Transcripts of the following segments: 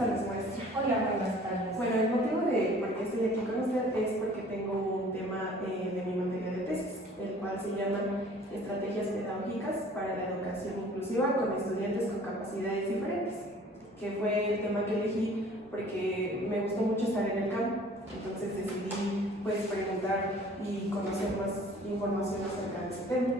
tardes, maestra. Hola, buenas tardes. Bueno, el motivo de por qué estoy aquí con usted es porque tengo un tema de mi materia de tesis, el cual se llama Estrategias Pedagógicas para la Educación Inclusiva con Estudiantes con Capacidades Diferentes, que fue el tema que elegí porque me gustó mucho estar en el campo. Entonces decidí pues preguntar y conocer más información acerca de ese tema.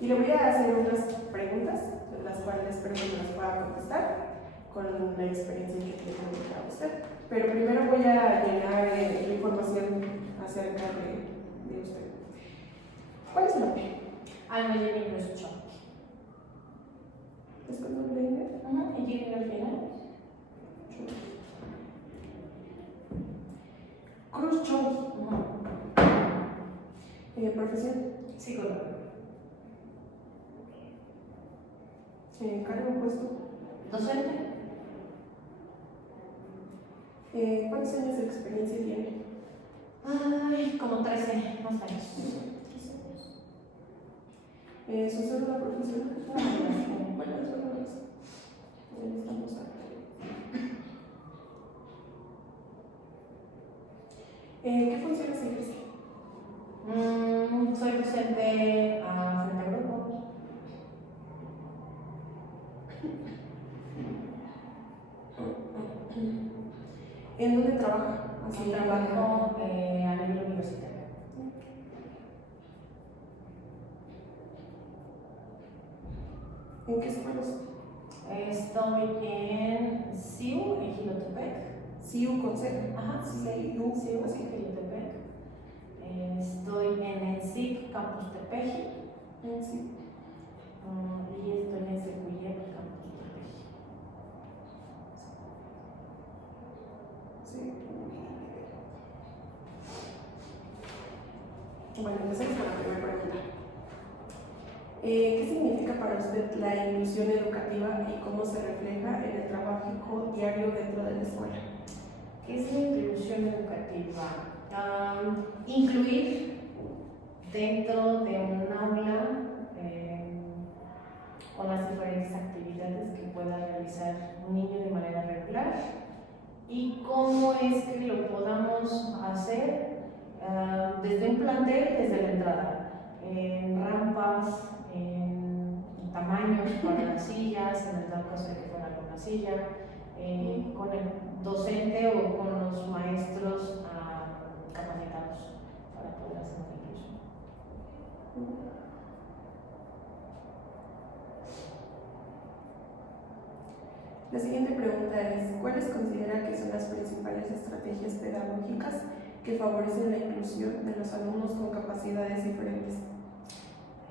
Y le voy a hacer unas preguntas, las cuales espero que me las pueda contestar con la experiencia que tengo para usted. Pero primero voy a llenar la información acerca de usted. ¿Cuál es su nombre? Alma Jenny Cruz-Chonky. ¿Es con nombre inglés? ¿Y Jenny al final? Cruz-Chonky. ¿Profesión? Psicóloga. ¿Cargo, puesto? Docente. ¿Cuántos años de experiencia tiene? Ay, como 13, más años. ¿Su cédula profesional? Bueno, eso no es. Estamos ¿qué funciones ejerce? Soy docente frente a grupo. ¿En dónde trabaja? Trabajo a nivel universitario. ¿En qué escuelas? Estoy en CIU, en Jilotepec. CIU con C. Ajá, CIU, CIU, así. Jilotepec. Estoy en ENSIC, Campus Tepeji. Sí. Y estoy en Secuyep, Campus Tepeji. Sí. Bueno, empecemos con la primera pregunta. ¿Qué significa para usted la inclusión educativa y cómo se refleja en el trabajo diario dentro de la escuela? ¿Qué es la inclusión educativa? Incluir dentro de un aula con las diferentes actividades que pueda realizar un niño de manera regular y cómo es que lo podamos hacer desde un plantel, desde la entrada, en rampas, en tamaños para las sillas, en el dado caso de que fuera con una silla, con el docente o con los maestros capacitados para poder hacer una inclusión. La siguiente pregunta es, ¿cuáles considera que son las principales estrategias pedagógicas que favorecen la inclusión de los alumnos con capacidades diferentes?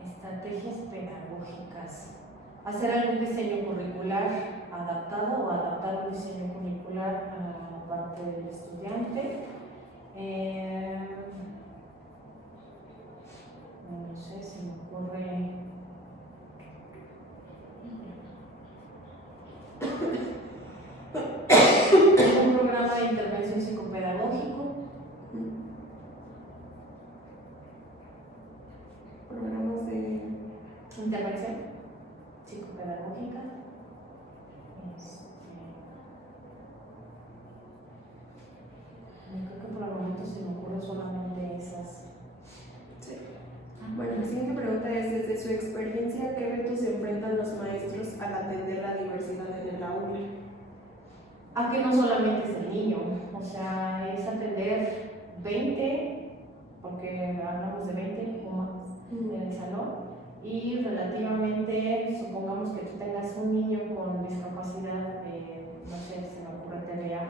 Estrategias pedagógicas. Hacer algún diseño curricular adaptado o adaptar un diseño curricular a la parte del estudiante. No sé, se me ocurre. Un programa de intervención psicopedagógico. Programas de Intervención psicopedagógica. Creo que por el momento se me ocurren solamente esas. Sí. Bueno, la siguiente pregunta es, desde su experiencia, ¿qué retos se enfrentan los maestros al atender la diversidad en el aula? A que no solamente es el niño, o sea, es atender 20, porque hablamos de 20 o más en el salón, y relativamente, supongamos que tú tengas un niño con discapacidad, no sé, se me ocurre TDA,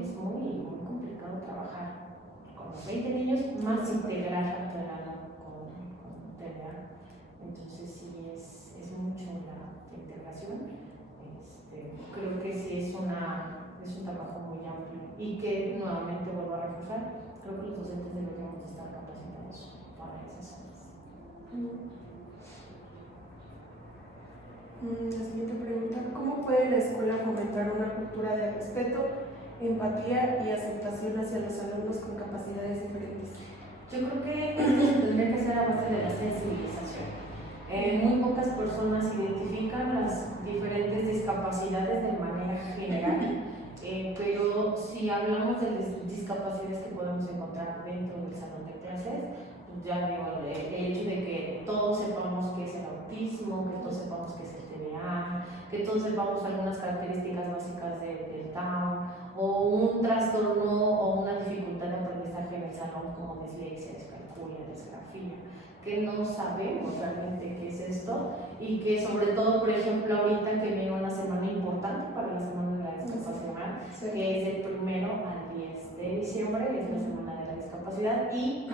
es muy complicado trabajar con los 20 niños, más integrar a con TDA. Entonces sí, es mucho la integración. Creo que sí es un trabajo muy amplio y que nuevamente vuelvo a reforzar, creo que los docentes deberíamos estar capacitados para esas áreas. La siguiente pregunta, ¿cómo puede la escuela fomentar una cultura de respeto, empatía y aceptación hacia los alumnos con capacidades diferentes? Yo creo que esto tendría que ser a base de la sensibilización. Muy pocas personas identifican las diferentes discapacidades de manera general si hablamos de las discapacidades que podemos encontrar dentro del salón de clases, pues ya digo, el hecho de que todos sepamos qué es el autismo, que todos sepamos qué es el TDA, que todos sepamos algunas características básicas del Down, o un trastorno o una dificultad de aprendizaje en el salón como dislexia, discalculia, disgrafía, que no sabemos realmente qué es esto y que sobre todo, por ejemplo, ahorita que viene una semana importante para la Semana de la Discapacidad, Sí. que es del 1 al 10 de diciembre, es la Semana de la Discapacidad, y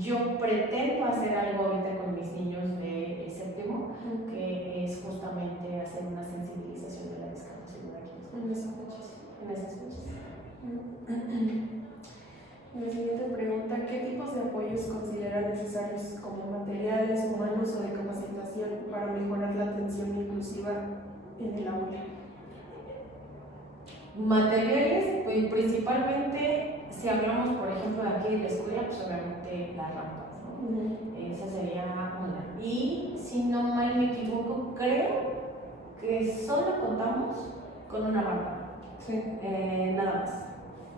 yo pretendo hacer algo ahorita con mis niños de séptimo, que es justamente hacer una sensibilización de la discapacidad aquí En esas fechas. en esas fechas. La siguiente pregunta, ¿qué tipos de apoyos consideran necesarios como materiales, humanos o de capacitación para mejorar la atención inclusiva en el aula? Materiales, pues principalmente, si hablamos por ejemplo de aquí de la escuela, pues obviamente las rampas, ¿no? Esa sería una. Y si no mal me equivoco, creo que solo contamos con una rampa. Sí. Nada más.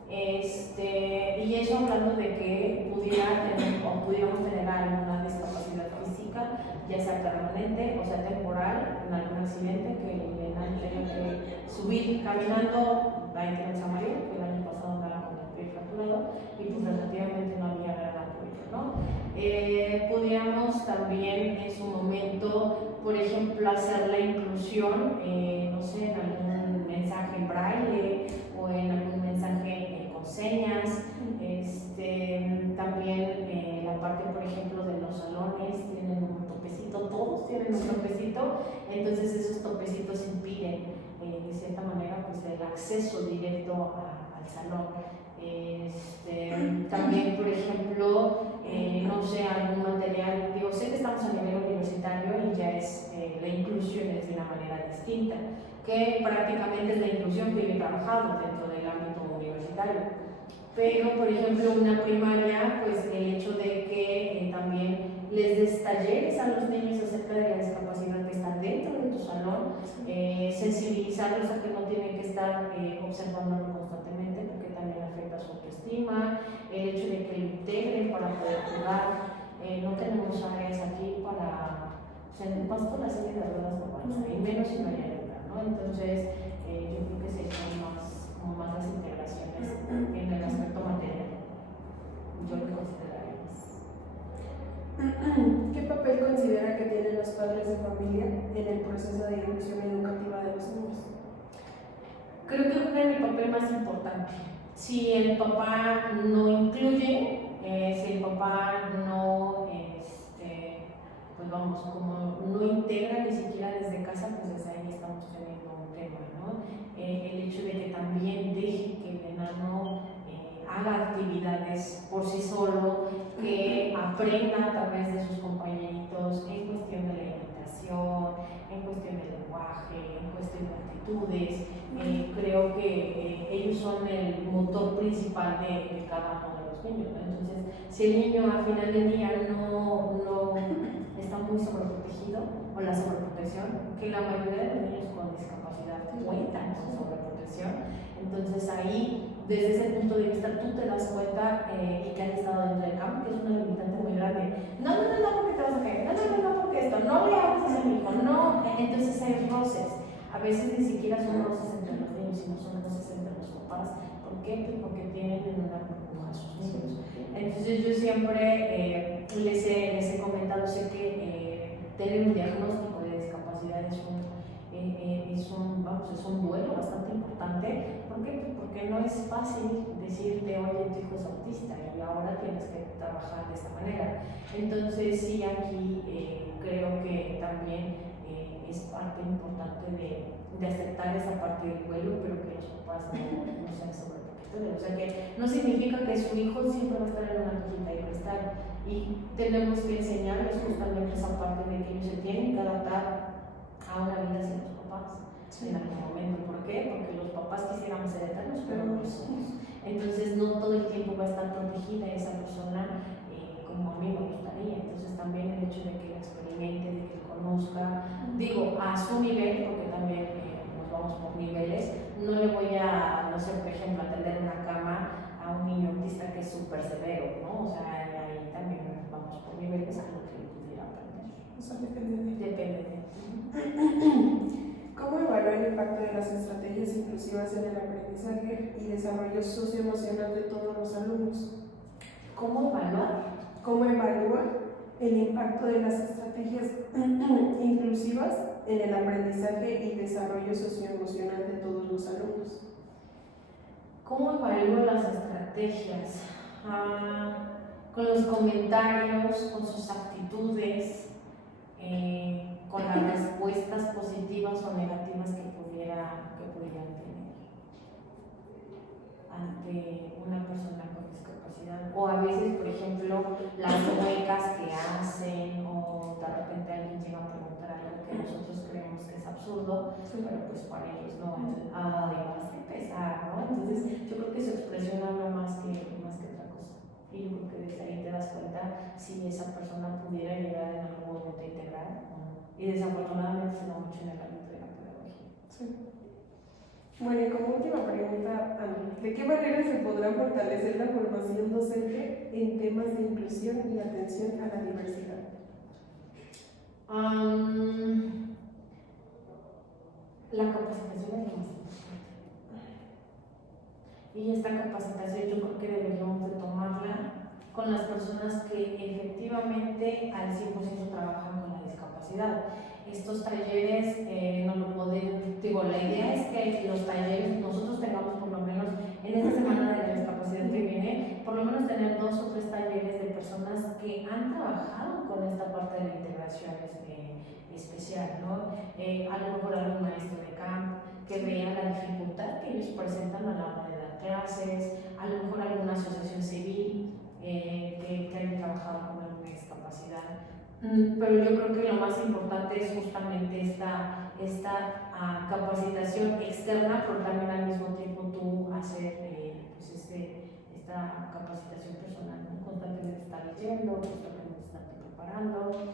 Y eso hablando de que pudiera tener o pudiéramos tener alguna discapacidad física, ya sea permanente o sea temporal, en algún accidente que Elena tenga que subir caminando. Ahí tenemos a María, que el año pasado andaba con el pie fracturado y pues relativamente no había gran apoyo, ¿no? Pudiéramos también en su momento, por ejemplo, hacer la inclusión, no sé, en algún mensaje en braille o en algún mensaje con señas. También la parte, por ejemplo, de los salones tienen un topecito, todos tienen un topecito, entonces esos topecitos impiden de cierta manera pues el acceso directo al salón. También, por ejemplo, no sé, algún material, digo, sé que estamos a nivel universitario y ya es la inclusión es de una manera distinta, que prácticamente es la inclusión que yo he trabajado dentro del ámbito universitario. Pero, por ejemplo, una primaria, pues el hecho de que también les des talleres a los niños acerca de la discapacidad que está dentro de tu salón, sensibilizarlos a que no tienen que estar observándolo constantemente porque también afecta su autoestima, el hecho de que lo integren para poder jugar. No tenemos áreas aquí para, o sea, en pasto la serie de ruedas no van a y menos si no hay ayuda, ¿no? Entonces, yo creo que serían más las integraciones en el aspecto material. Yo lo consideraría más. ¿Qué papel considera que tienen los padres de familia en el proceso de inclusión educativa de los niños? Creo que juegan el papel más importante. Si el papá no incluye, si el papá no, pues vamos, como no integra ni siquiera desde casa, pues desde ahí estamos teniendo un tema, ¿no? El hecho de que también deje que el enano haga actividades por sí solo, que aprenda a través de sus compañeritos en cuestión de la alimentación, en cuestión del lenguaje, en cuestión de actitudes. Creo que ellos son el motor principal de cada uno de los niños, ¿no? Entonces, si el niño al final del día no está muy sobreprotegido, o la sobreprotección, que la mayoría de los niños con discapacidad cuentan con sobreprotección, entonces ahí, desde ese punto de vista, tú te das cuenta y que has estado dentro del campo, que es una limitante muy grande. No, porque te vas a caer, no, porque esto, no le hables a mi hijo, no. Entonces hay roces. A veces ni siquiera son roces entre los niños, sino son roces entre los papás. ¿Por qué? Pues porque tienen una burbuja a sus niños. Entonces yo siempre les he comentado, sé que tener un diagnóstico de discapacidad es un duelo bastante importante. ¿Por qué? Pues porque no es fácil decirte, oye, tu hijo es autista y ahora tienes que trabajar de esta manera. Entonces sí, aquí creo que también es parte importante de aceptar esa parte del duelo, pero que los papás no sean sobreprotectores. O sea que no significa que su hijo siempre va a estar en una cajita de cristal, y tenemos que enseñarles justamente esa parte de que ellos se tienen que adaptar a una vida sin los papás en algún momento. ¿Por qué? Porque los papás quisiéramos ser eternos, pero no lo somos. Entonces no todo el tiempo va a estar protegida esa persona como a mí me gustaría. Entonces también el hecho de que la experimente, de que conozca, digo, a su nivel, porque también nos vamos por niveles, no le voy a no sé, por ejemplo, atender una cama a un niño autista que es súper severo, ¿no? O sea, ahí también vamos por niveles a lo que pudiera aprender. O sea, depende de... Depende de... ¿Cómo evaluar el impacto de las estrategias inclusivas en el aprendizaje y desarrollo socioemocional de todos los alumnos? ¿Cómo evaluar? ¿Cómo evalúa el impacto de las estrategias inclusivas en el aprendizaje y desarrollo socioemocional de todos los alumnos? ¿Cómo evalúo las estrategias? Con los comentarios, con sus actitudes, con las respuestas positivas o negativas que pudieran tener ante una persona con discapacidad. O a veces, por ejemplo, las muecas que hacen, o de repente alguien llega a preguntar algo que nosotros creemos que es absurdo, pero pues para ellos no, entonces, además de pesar, ¿no? Entonces yo creo que su expresión habla más que otra cosa. Y yo creo que desde ahí te das cuenta si esa persona pudiera llegar en algún momento a integrar o no. Y desafortunadamente se da mucho en el ámbito de la pedagogía. Sí. Bueno, y como última pregunta, ¿de qué manera se podrá fortalecer la formación docente en temas de inclusión y atención a la diversidad? La capacitación es lo más importante. Y esta capacitación yo creo que deberíamos de tomarla con las personas que efectivamente al 100% trabajan con la discapacidad. Estos talleres no lo pueden, digo, la idea es que los talleres nosotros tengamos por lo menos en esta semana de la discapacidad que viene, por lo menos tener 2 o 3 talleres de personas que han trabajado con esta parte de la integración especial, ¿no? A lo mejor algún maestro de campo que vea la dificultad que ellos presentan a la hora de dar clases, a lo mejor alguna asociación civil que hayan trabajado con alguna discapacidad. Pero yo creo que lo más importante es justamente esta capacitación externa, pero también al mismo tiempo tú hacer pues esta capacitación personal, ¿no? Constantemente estar leyendo, constantemente estarte preparando,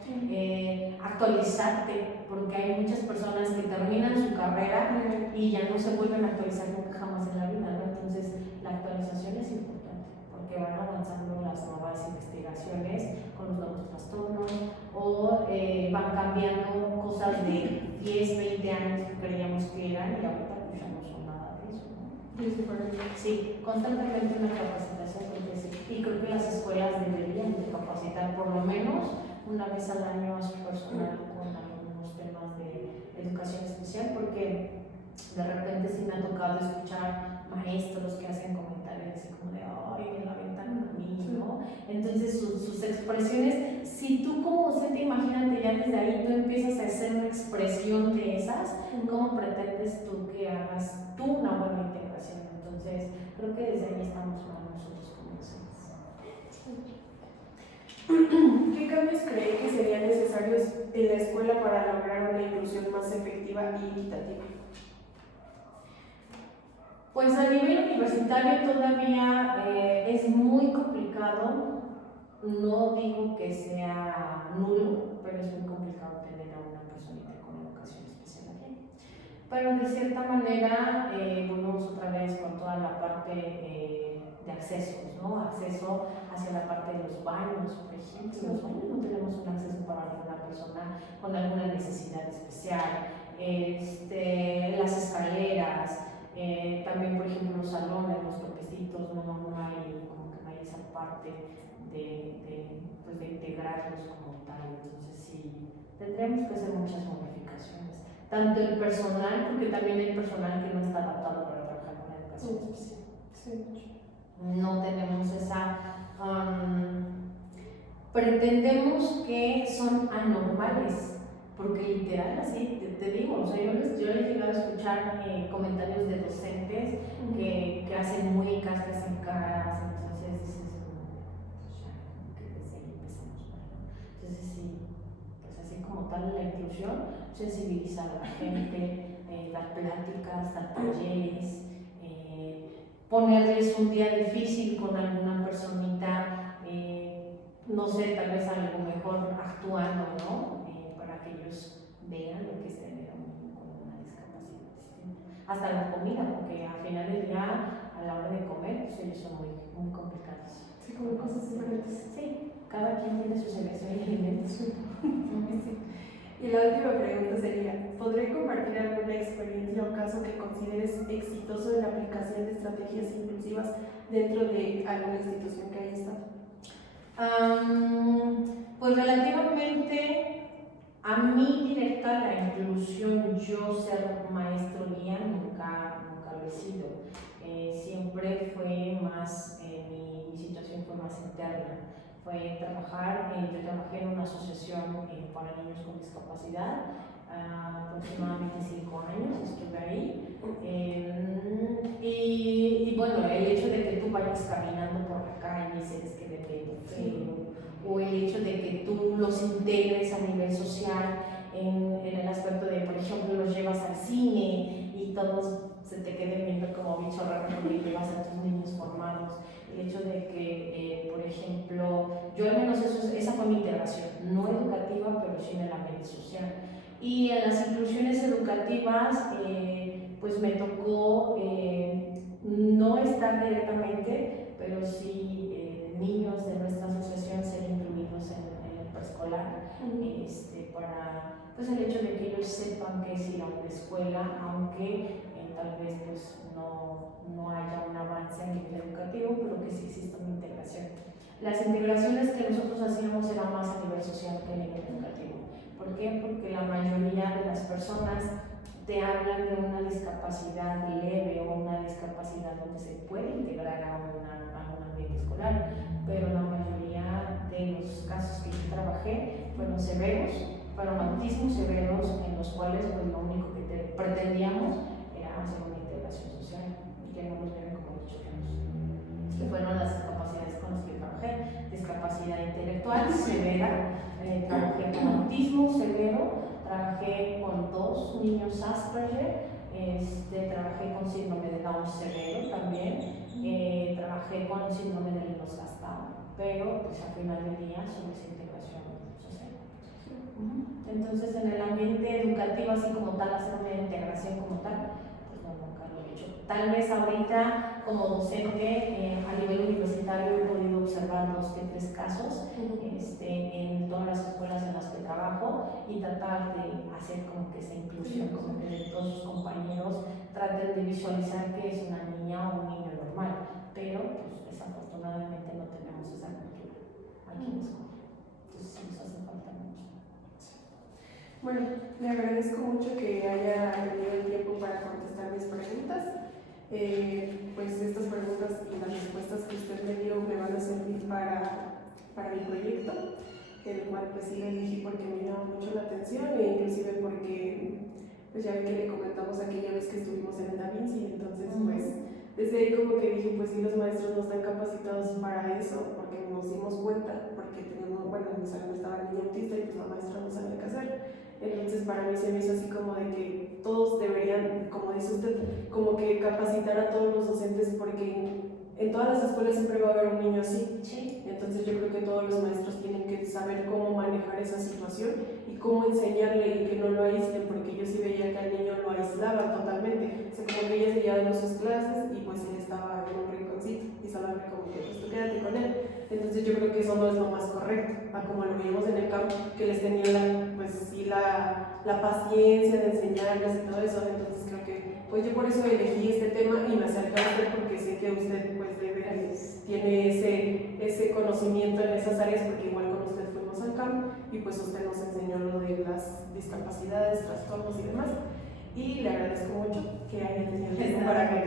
actualizarte, porque hay muchas personas que terminan su carrera y ya no se vuelven a actualizar nunca jamás en la vida, ¿no? Entonces la actualización es importante porque van avanzando las nuevas investigaciones con los nuevos trastornos o van cambiando cosas de 10, 20 años que creíamos que eran y ahorita pues ya no son nada de eso, ¿no? Sí, constantemente una capacitación, y creo que las escuelas deberían de capacitar por lo menos una vez al año a su personal con algunos temas de educación especial, porque de repente sí me ha tocado escuchar maestros que hacen comentarios así como de ¡ay, me la aventan a mí!, ¿no? Entonces sus expresiones, si tú como docente, imagínate ya desde ahí tú empiezas a hacer una expresión de esas, ¿cómo pretendes tú que hagas tú una buena integración? Entonces creo que desde ahí estamos mal nosotros como docentes. ¿Qué cambios cree que serían necesarios en la escuela para lograr una inclusión más efectiva y equitativa? Pues a nivel universitario todavía es muy complicado, no digo que sea nulo, pero es muy complicado tener a una personita con educación especial aquí. Pero de cierta manera volvemos otra vez con toda la parte de accesos, ¿no? Acceso hacia la parte de los baños, por ejemplo. Los baños no tenemos un acceso para alguna persona con alguna necesidad especial. Las escaleras, también, por ejemplo, los salones, los topecitos, no hay como que no hay esa parte pues de integrarlos como tal. Entonces sí, tendríamos que hacer muchas modificaciones. Tanto el personal, porque también hay personal que no está adaptado para trabajar con la educación especial. Sí. No tenemos esa... pretendemos que son anormales, porque literal, así te digo, o sea, yo les he llegado a escuchar comentarios de docentes que hacen muecas, que hacen caras, entonces dices, pues ya, que desde ahí empezamos mal, ¿no? Entonces sí, pues así como tal la inclusión, sensibilizar a la gente, dar pláticas, dar talleres, ponerles un día difícil con alguna personita, no sé, tal vez algo mejor actuando, ¿no? Para que ellos vean lo que es tener a un niño con una discapacidad distinta. Hasta la comida, porque al final del día hechos son muy complicados. Sí, como cosas diferentes. Sí, cada quien tiene su selección y alimentos. Sí. Y la última pregunta sería, ¿podré compartir alguna experiencia o caso que consideres exitoso en la aplicación de estrategias inclusivas dentro de alguna institución que haya estado? Pues relativamente a mí directa la inclusión, yo ser maestro guía nunca lo he sido. Siempre fue más, mi situación fue más interna. Fue trabajar, yo trabajé en una asociación para niños con discapacidad, aproximadamente 5 años estuve ahí. Y bueno, el hecho de que tú vayas caminando por la calle y se les quede medio feo, o el hecho de que tú los integres a nivel social en el aspecto de, por ejemplo, los llevas al cine y todos se te queden viendo como bicho raro porque llevas a tus niños formados. El hecho de que, por ejemplo, yo al menos esa fue mi integración, no educativa, pero sí en el ambiente social. Y en las inclusiones educativas, pues me tocó no estar directamente, pero sí niños de nuestra asociación ser incluidos en el preescolar, para pues el hecho de que ellos sepan que es ir a una escuela, aunque tal vez pues no haya un avance a nivel educativo, pero que sí exista una integración. Las integraciones que nosotros hacíamos eran más a nivel social que a nivel educativo. ¿Por qué? Porque la mayoría de las personas te hablan de una discapacidad leve o una discapacidad donde se puede integrar a un ambiente escolar, pero la mayoría de los casos que yo trabajé fueron severos, fueron autismos severos en los cuales pues, lo único que pretendíamos era hacer una integración social y que no nos vieran como chicanos, que fueron las discapacidades con las que trabajé. Discapacidad intelectual severa, trabajé con autismo severo, trabajé con 2 niños Asperger, trabajé con síndrome de Down severo también, trabajé con síndrome de Lennox Gastaut, pero pues al final del día sobre esa integración social. Entonces en el ambiente educativo así como tal, hacer una integración como tal, pues no, nunca lo he hecho. Tal vez ahorita como docente a nivel universitario he podido observar 2 que 3 casos en todas las escuelas en las que trabajo y tratar de hacer como que esa inclusión, como que de todos sus compañeros traten de visualizar que es una niña o un niño normal, pero pues desafortunadamente no tenemos esa cultura aquí en la escuela, entonces nos hace falta mucho. Bueno, le agradezco mucho que haya tenido el tiempo para contestar mis preguntas. Pues estas preguntas y las respuestas que usted me dio me van a servir para mi proyecto, el cual pues sí lo elegí porque me llama mucho la atención e inclusive porque pues ya ve que le comentamos aquella vez que estuvimos en el Da Vinci, entonces pues desde ahí como que dije pues sí, los maestros no están capacitados para eso, porque nos dimos cuenta, porque teníamos, bueno, en mi salón estaba el niño autista y pues la maestra no sabía qué hacer. Entonces para mí se me hizo así como de que todos deberían, como dice usted, como que capacitar a todos los docentes, porque en todas las escuelas siempre va a haber un niño así. Sí. Entonces yo creo que todos los maestros tienen que saber cómo manejar esa situación y cómo enseñarle y que no lo aíslen, porque yo sí veía que al niño lo aislaba totalmente. O sea, como que ella seguía dando sus clases y pues él estaba en un rinconcito y solamente como que pues tú quédate con él. Entonces yo creo que eso no es lo más correcto, a como lo vimos en el campo, que les tenían pues sí la paciencia de enseñarles y todo eso. Entonces creo que pues yo por eso elegí este tema y me acerqué a usted, porque sé que usted pues tiene ese conocimiento en esas áreas, porque igual con usted fuimos al campo y pues usted nos enseñó lo de las discapacidades, trastornos y demás. Y le agradezco mucho que haya tenido tiempo para que